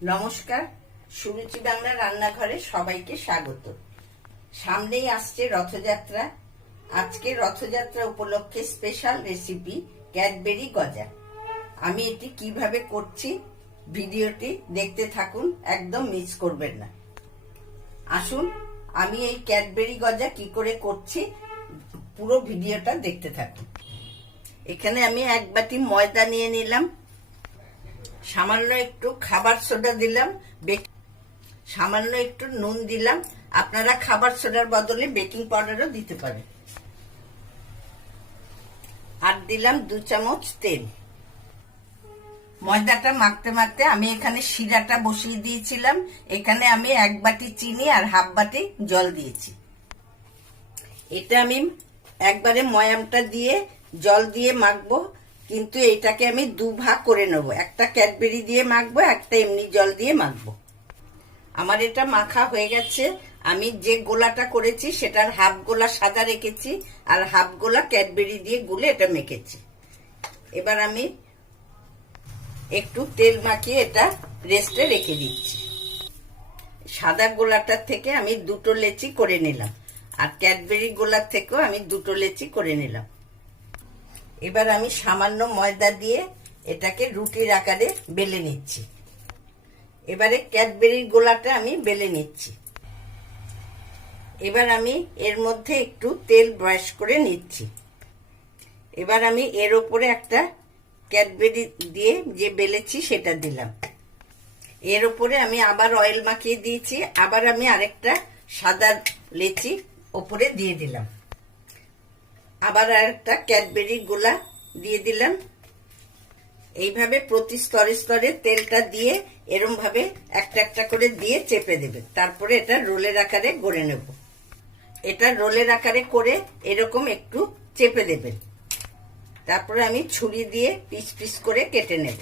নমস্কার, সুরুচি বাংলা রান্নাঘরে সবাইকে স্বাগত। সামনেই আসছে রথযাত্রা। আজকে রথযাত্রা উপলক্ষে স্পেশাল রেসিপি ক্যাডবেরি গজা। আমি এটি কিভাবে করছি ভিডিওটি দেখতে থাকুন, একদম মিস করবেন না। আসুন আমি এই ক্যাডবেরি গজা কি করে করছি পুরো ভিডিওটা দেখতে থাকুন। এখানে আমি 1 বাটি ময়দা নিয়ে নিলাম, সামান্য একটু খাবার সোডা দিলাম, সামান্য একটু নুন দিলাম। আপনারা খাবার সোডার বদলে বেকিং পাউডারও দিতে পারেন। আর দিলাম 2 চামচ তেল। ময়দাটা মাখতে মাখতে আমি এখানে শিরাটা বসিয়ে দিয়েছিলাম। এখানে আমি 1 বাটি চিনি আর হাফ বাটি জল দিয়েছি। এটা আমি একবারে ময়ামটা দিয়ে জল দিয়ে মাখবো, কিন্তু এটাকে আমি 2 ভাগ করে নেব। একটা ক্যাডবেরি দিয়ে মাখবো, একটা এমনি জল দিয়ে মাখবো। আমার এটা মাখা হয়ে গেছে। আমি যে গোলাটা করেছি সেটার হাফ গোলা সাদা রেখেছি আর হাফ গোলা ক্যাডবেরি দিয়ে গুলে এটা মেখেছি। এবার আমি একটু তেল মাখিয়ে এটা রেস্টে রেখে দিচ্ছি। সাদা গোলাটার থেকে আমি 2টো লেচি করে নিলাম, আর ক্যাডবেরি গোলার থেকেও আমি 2টো লেচি করে নিলাম। এবার আমি সামান্য ময়দা দিয়ে এটাকে রুটির আকারে বেলে নিচ্ছি। এবারে ক্যাডবেরির গোলাটা আমি বেলে নিচ্ছি। এবার আমি এর মধ্যে একটু তেল ব্রাশ করে নিচ্ছি। এবার আমি এর ওপরে একটা ক্যাডবেরি দিয়ে যে বেলেছি সেটা দিলাম। এর ওপরে আমি আবার অয়েল মাখিয়ে দিয়েছি। আবার আমি আরেকটা সাদা লেচি ওপরে দিয়ে দিলাম। আবার আরেকটা ক্যাডবেরি গোলা দিয়ে দিলাম। এইভাবে প্রতি স্তরে স্তরে তেলটা দিয়ে এরম ভাবে একটা একটা করে দিয়ে চেপে দেবে। তারপরে এটা রোলের আকারে গড়ে নেব। এটা রোলের আকারে করে এরকম একটু চেপে দেবেন। তারপরে আমি ছুরি দিয়ে পিস পিস করে কেটে নেব।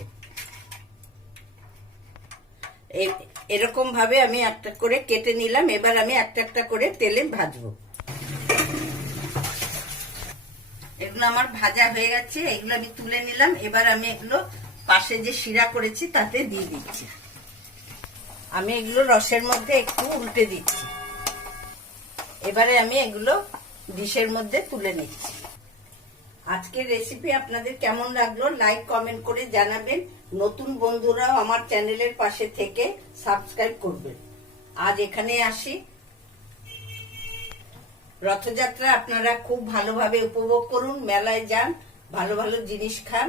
এরকম ভাবে আমি একটা করে কেটে নিলাম। এবার আমি একটা একটা করে তেলে ভাজবো। এগুলো আমার ভাজা হয়ে গেছে, এগুলো আমি তুলে নিলাম। এবার আমি এগুলো পাশে যে শিরা করেছি তাতে দিয়ে দিচ্ছি। আমি এগুলো রসের মধ্যে একটু উল্টে দিচ্ছি। এবারে আমি এগুলো ডিশের মধ্যে তুলে নিচ্ছি। আজকের রেসিপি আপনাদের কেমন লাগলো লাইক কমেন্ট করে জানাবেন। নতুন বন্ধুরাও আমার চ্যানেলের পাশে থেকে সাবস্ক্রাইব করবেন। আজ এখানে আসি। রথযাত্রা আপনারা খুব ভালোভাবে উপভোগ করুন, মেলায় যান, ভালো ভালো জিনিস খান।